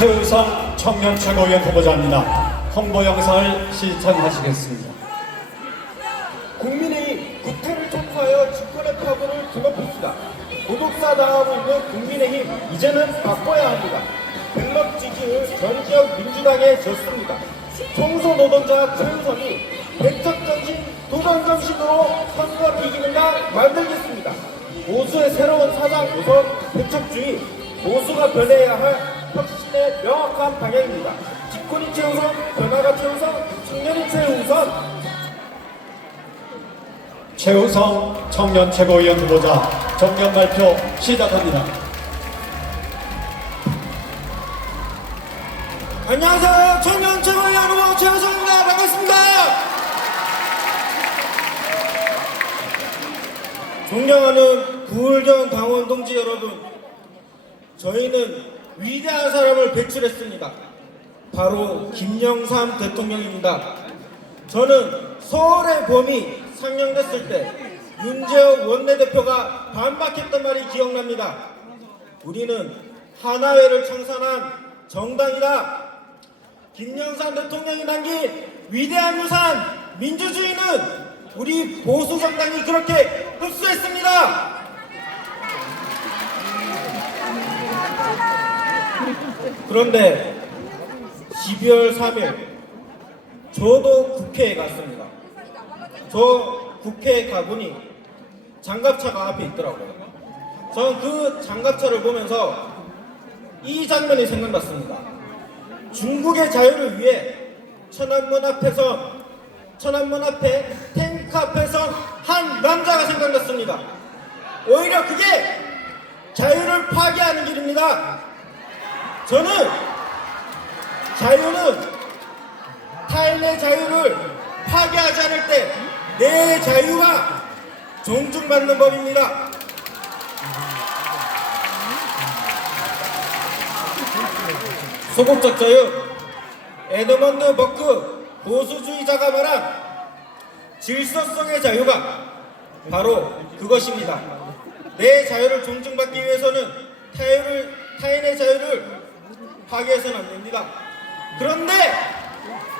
최우성 청년 최고위원 후보자입니다. 홍보 영상을 시청하시겠습니다. 국민의힘 구태를 청소하여 집권의 파고를 드높입시다. 고독사 당하고 있는 국민의힘 이제는 바꿔야 합니다. 백막 지지율 전 지역 민주당에 졌습니다. 청소 노동자 최우선이 백척전신 도전정신으로 선거를 이기는 날 만들겠습니다. 보수의 새로운 사장 우선 백척주의 보수가 변해야 할 혁신의 명확한 방향입니다. 집권이 최우선, 변화가 최우선, 청년이 최우선, 최우성 청년 최고위원 후보자 정면 발표 시작합니다. 안녕하세요. 청년 최고위 후보 최우성입니다. 반갑습니다. 존경하는 구울경 강원 동지 여러분, 저희는 위대한 사람을 배출했습니다. 바로 김영삼 대통령입니다. 저는 서울의 범이 상영됐을 때 윤재욱 원내대표가 반박했던 말이 기억납니다. 우리는 하나회를 청산한 정당이다. 김영삼 대통령이 남긴 위대한 유산 민주주의는 우리 보수 정당이 그렇게 흡수했습니다. 그런데 12월 3일 저도 국회에 갔습니다. 저 국회에 가보니 장갑차가 앞에 있더라고요. 저는 그 장갑차를 보면서 이 장면이 생각났습니다. 중국의 자유를 위해 천안문 앞에서 천안문 앞에 탱크 앞에서 한 남자가 생각났습니다. 오히려 그게 자유를 파괴하는 길입니다. 저는 자유는 타인의 자유를 파괴하지 않을 때 내 자유가 존중받는 법입니다. 소극적 자유 에드먼드 버크 보수주의자가 말한 질서성의 자유가 바로 그것입니다. 내 자유를 존중받기 위해서는 타인을, 타인의 자유를 파괴해서는 안 됩니다. 그런데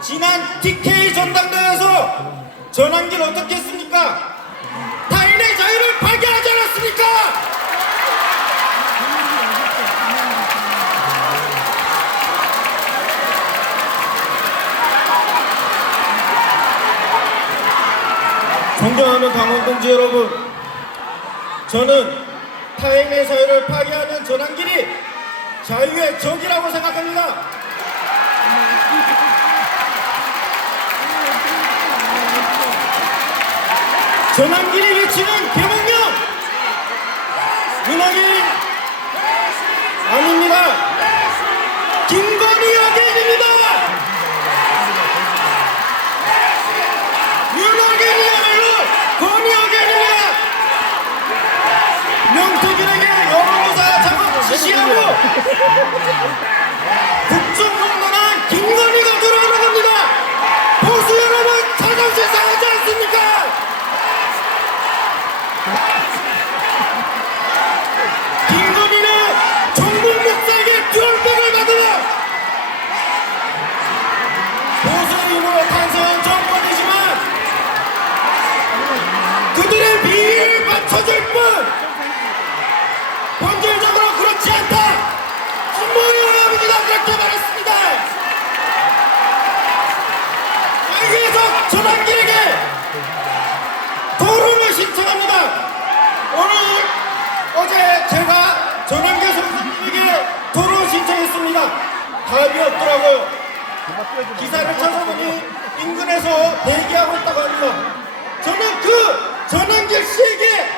지난 TK 전당대회에서 전환길 어떻게 했습니까? 타인의 자유를 파괴하지 않았습니까? 존경하는 강원 동지 여러분, 저는 타인의 자유를 파괴하는 전환길이 자유의 적이라고 생각합니다. 전환길이 외치는 개몽령 윤호길 국정농단한 김건희가 들어가는 겁니다. 보수 여러분 자존심 상하지 않습니까? 김건희는 정국 목사에게 듀얼백을 받으며 보수 힘으로 탄생한 정권이지만 그들의 비위를 맞춰줄 뿐 답이 없더라고요. 기사를 찾아보니 인근에서 대기하고 있다고 합니다. 저는 그 전환길 씨에게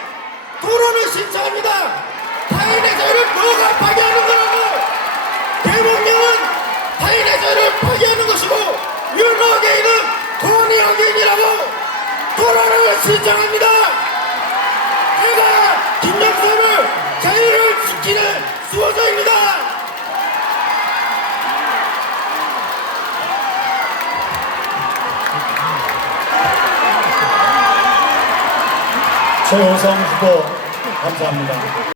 토론을 신청합니다. 타인의 자유를 너가 파괴하는 거라고. 대목령은 타인의 자유를 파괴하는 것이고 윤호개인은 권위어개인이라고 토론을 신청합니다. 제가 김영삼을 자유를 지키는 수호자입니다 최우성 후보 감사합니다.